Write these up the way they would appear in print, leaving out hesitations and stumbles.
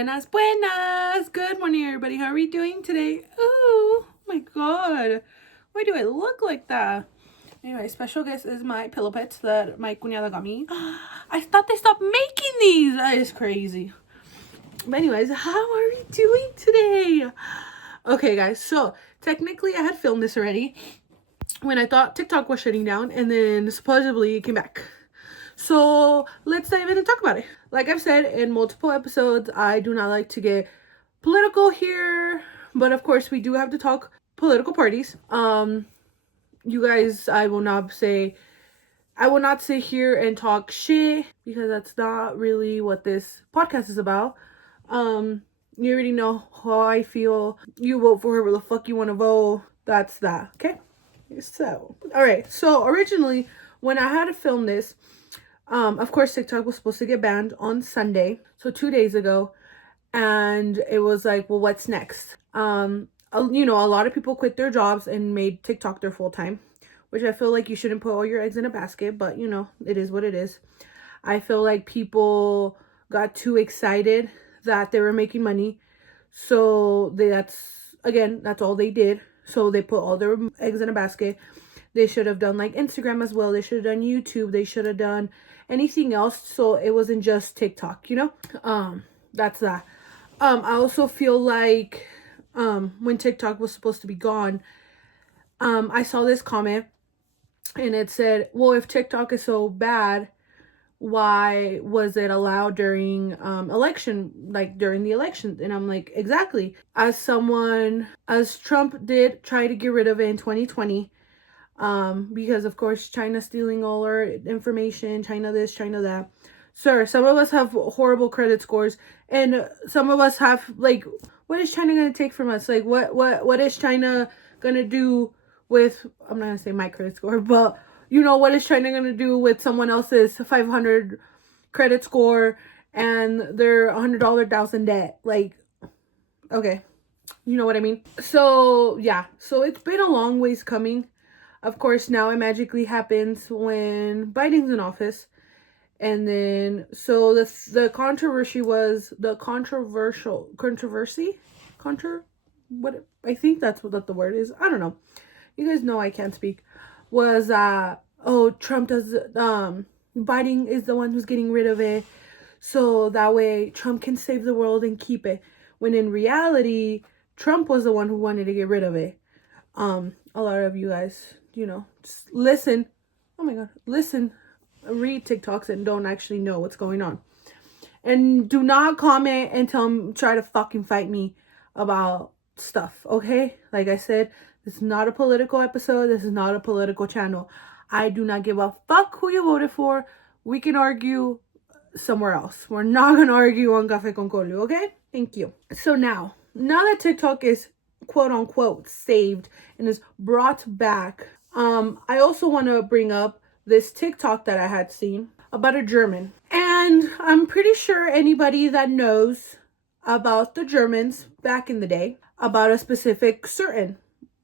Buenas, buenas. Good morning, everybody. How are we doing today? Oh my god. Why do I look like that? Anyway, special guest is my pillow pets that my cuñada got me. I thought they stopped making these. That is crazy. But anyways, how are we doing today? Okay, guys. So, technically, I had filmed this already when I thought TikTok was shutting down, and then supposedly it came back. So let's dive in and talk about it. Like I've said in multiple episodes, I do not like to get political here, but of course we do have to talk political parties. You guys, I will not sit here and talk shit because that's not really what this podcast is about. You already know how I feel. You vote for whoever the fuck you want to vote. That's that. Okay. So, all right. So originally, when I had to film this, of course, TikTok was supposed to get banned on Sunday, so 2 days ago, and it was like, well, what's next? A lot of people quit their jobs and made TikTok their full time, which I feel like you shouldn't put all your eggs in a basket, but it is what it is. I feel like people got too excited that they were making money, so that's all they did. So they put all their eggs in a basket. They should have done like Instagram as well. They should have done YouTube. They should have done anything else, so it wasn't just TikTok, that's that. I also feel like when TikTok was supposed to be gone, I saw this comment and it said, well, if TikTok is so bad, why was it allowed during during the election? And I'm like, exactly. As Trump did try to get rid of it in 2020, because of course China's stealing all our information, China this, China that. Sir, some of us have horrible credit scores, and some of us have, like, what is China gonna take from us? Like, what is China gonna do with, I'm not gonna say my credit score, but what is China gonna do with someone else's 500 credit score and their $100 house in debt? Like, okay, you know what I mean? So yeah, so it's been a long ways coming. Of course, now it magically happens when Biden's in office. And then, so the controversy, I think that's what the word is. I don't know. You guys know I can't speak. Was, Trump does, Biden is the one who's getting rid of it. So that way Trump can save the world and keep it. When in reality, Trump was the one who wanted to get rid of it. A lot of you guys, just listen. Oh my God, listen, read TikToks and don't actually know what's going on. And do not comment and try to fucking fight me about stuff, okay? Like I said, this is not a political episode. This is not a political channel. I do not give a fuck who you voted for. We can argue somewhere else. We're not gonna argue on Café con Colu, okay? Thank you. So now that TikTok is quote unquote saved and is brought back, I also want to bring up this TikTok that I had seen about a German. And I'm pretty sure anybody that knows about the Germans back in the day, about a specific certain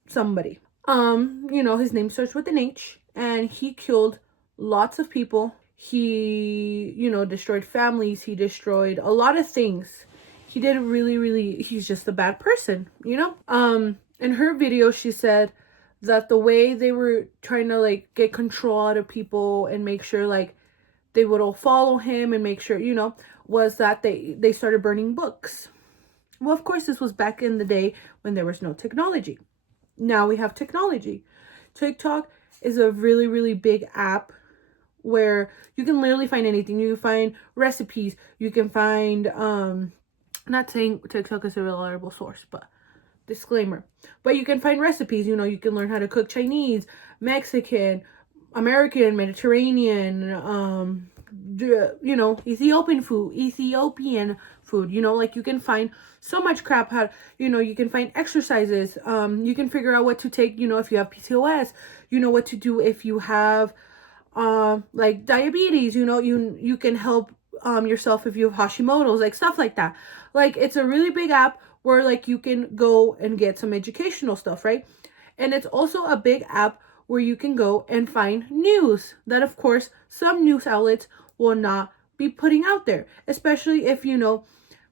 somebody, his name starts with an H, and he killed lots of people. He, destroyed families. He destroyed a lot of things. He did he's just a bad person, In her video, she said that the way they were trying to, like, get control out of people and make sure, like, they would all follow him and make sure, was that they started burning books. Well, of course, this was back in the day when there was no technology. Now we have technology. TikTok is a really, really big app where you can literally find anything. You can find recipes. You can find, not saying TikTok is a reliable source, but disclaimer. But you can find recipes. You can learn how to cook Chinese, Mexican, American, Mediterranean, Ethiopian food. You can find so much crap. You can find exercises. You can figure out what to take, if you have PCOS, what to do if you have, like, diabetes, you can help, yourself if you have Hashimoto's, like, stuff like that. Like, it's a really big app where, like, you can go and get some educational stuff, right? And it's also a big app where you can go and find news that, of course, some news outlets will not be putting out there, especially if,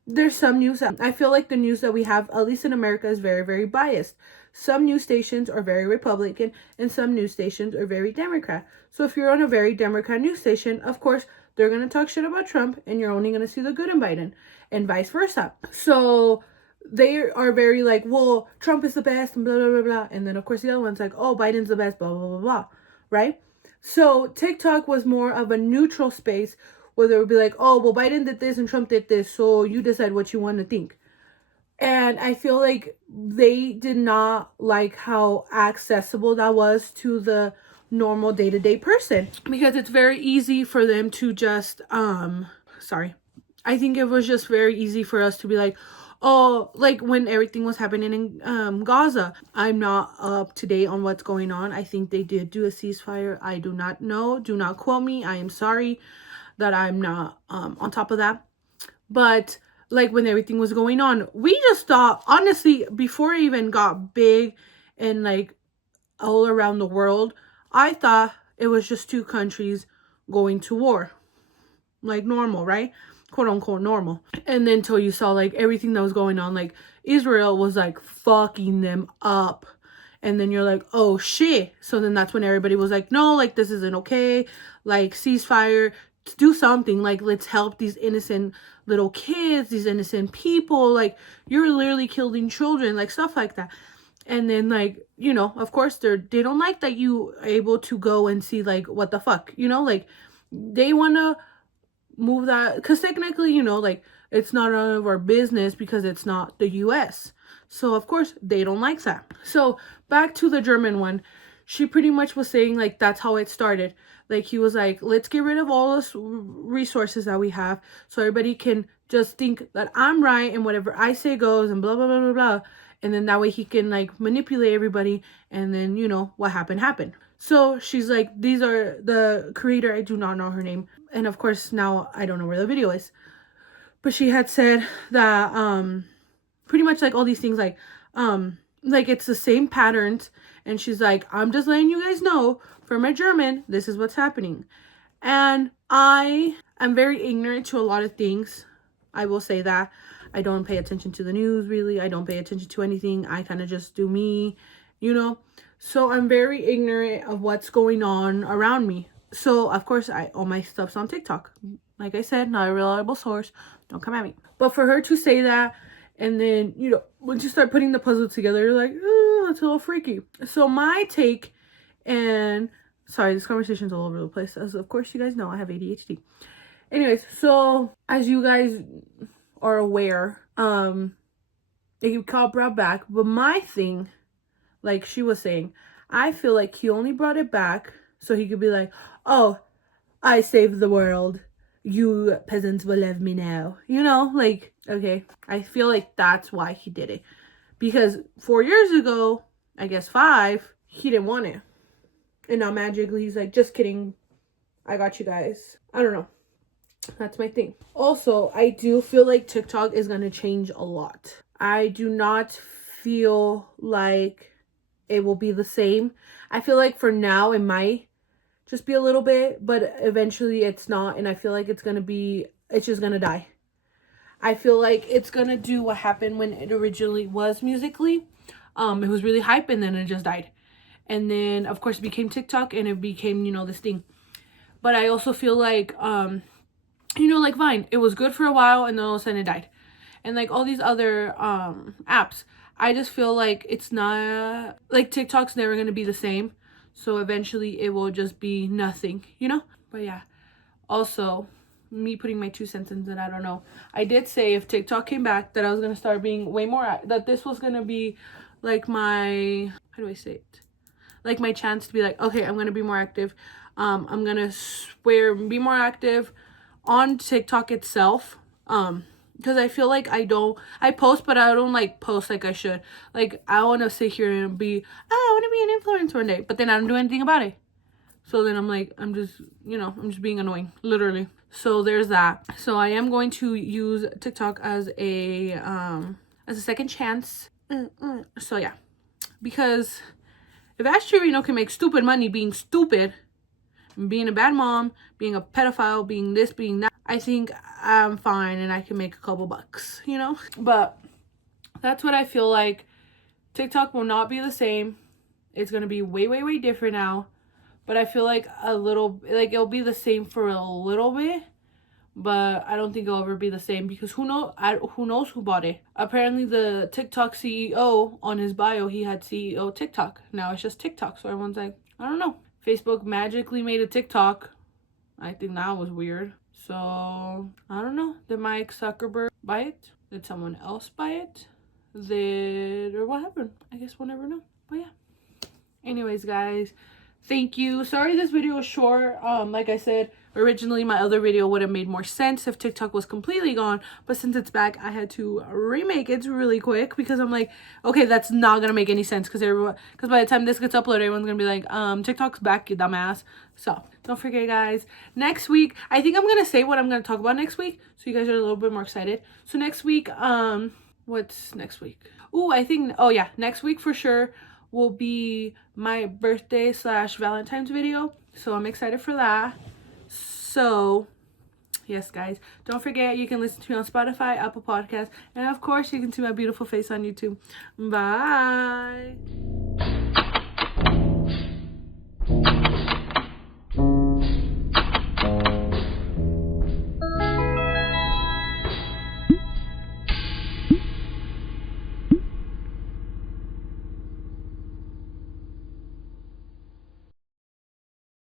there's some news that I feel like the news that we have, at least in America, is very, very biased. Some news stations are very Republican and some news stations are very Democrat. So if you're on a very Democrat news station, of course, they're going to talk shit about Trump and you're only going to see the good in Biden and vice versa. So they are very like, well, Trump is the best and blah, blah, blah, blah. And then, of course, the other one's like, oh, Biden's the best, blah, blah, blah, blah. Right? So TikTok was more of a neutral space where they would be like, oh, well, Biden did this and Trump did this, so you decide what you want to think. And I feel like they did not like how accessible that was to the normal day-to-day person, because it's very easy for them to just I think it was just very easy for us to be like, oh, like when everything was happening in Gaza. I'm not up to date on what's going on. I think they did do a ceasefire. I do not know. Do not quote me. I am sorry that I'm not on top of that. But like when everything was going on, we just thought, honestly, before it even got big and like all around the world, I thought it was just two countries going to war. Like normal, right? Quote unquote normal. And then till you saw like everything that was going on, like Israel was like fucking them up. And then you're like, oh shit. So then that's when everybody was like, no, like this isn't okay. Like ceasefire, do something. Like let's help these innocent little kids, these innocent people. Like you're literally killing children, like stuff like that. And then like, you know, of course they don't like that you are able to go and see like what the fuck, you know, like they want to move that, because technically, you know, like it's not none of our business because it's not the US. So of course they don't like that. So back to the German one, she pretty much was saying like that's how it started. Like he was like, let's get rid of all those resources that we have so everybody can just think that I'm right and whatever I say goes and blah blah blah blah blah. And then that way he can like manipulate everybody, and then you know what happened. So she's like, these are the creator, I do not know her name, and of course now I don't know where the video is, but she had said that pretty much like all these things like it's the same patterns, and she's like, I'm just letting you guys know for my German, this is what's happening. And I am very ignorant to a lot of things. I will say that. I don't pay attention to the news, really. I don't pay attention to anything. I kind of just do me, you know. So I'm very ignorant of what's going on around me. So, of course, all my stuff's on TikTok. Like I said, not a reliable source. Don't come at me. But for her to say that, and then, you know, once you start putting the puzzle together, you're like, oh, that's a little freaky. So my take, and sorry, this conversation's all over the place. As of course you guys know, I have ADHD. Anyways, so as you guys are aware, it got brought back. But my thing, like she was saying, I feel like he only brought it back so he could be like, oh, I saved the world. You peasants will love me now. You know, like, okay. I feel like that's why he did it. Because 4 years ago, I guess 5, he didn't want it. And now magically he's like, just kidding. I got you guys. I don't know. That's my thing. Also, I do feel like TikTok is going to change a lot. I do not feel like it will be the same. I feel like for now it might just be a little bit, but eventually it's not. And I feel like it's just going to die. I feel like it's going to do what happened when it originally was Musical.ly. It was really hype and then it just died. And then, of course, it became TikTok and it became, you know, this thing. But I also feel like, you know, like Vine, it was good for a while and then all of a sudden it died. And like all these other apps, I just feel like it's not, like TikTok's never going to be the same. So eventually it will just be nothing, you know? But yeah, also me putting my 2 cents in, I don't know. I did say if TikTok came back that I was going to start being way more, that this was going to be like my, how do I say it? Like my chance to be like, okay, I'm going to be more active. I'm going to be more active on TikTok itself. Because I feel like I post, but I don't like post like I should. Like I want to sit here and be, oh, I want to be an influencer one day, but then I don't do anything about it. So then I'm like, I'm just being annoying, literally. So there's that. So I am going to use TikTok as a second chance. So yeah, because if Ashley Reno can make stupid money being stupid, being a bad mom, being a pedophile, being this, being that, I think I'm fine and I can make a couple bucks, you know? But that's what I feel like. TikTok will not be the same. It's going to be way, way, way different now. But I feel like it'll be the same for a little bit. But I don't think it'll ever be the same because who knows who bought it. Apparently the TikTok CEO, on his bio, he had CEO TikTok. Now it's just TikTok. So everyone's like, I don't know. Facebook magically made a TikTok. I think that was weird. So I don't know. Did Mike Zuckerberg buy it? Did someone else buy it? Or what happened? I guess we'll never know. But yeah. Anyways, guys, thank you. Sorry this video was short. Like I said, originally my other video would have made more sense if TikTok was completely gone, but since it's back, I had to remake it really quick because I'm like, okay, that's not gonna make any sense because by the time this gets uploaded, everyone's gonna be like, TikTok's back, you dumbass. So don't forget, guys, next week I think I'm gonna say what I'm gonna talk about next week, so you guys are a little bit more excited. So next week, what's next week? Next week for sure will be my birthday / Valentine's video, so I'm excited for that. So yes, guys, don't forget you can listen to me on Spotify, Apple Podcasts, and of course you can see my beautiful face on YouTube. Bye.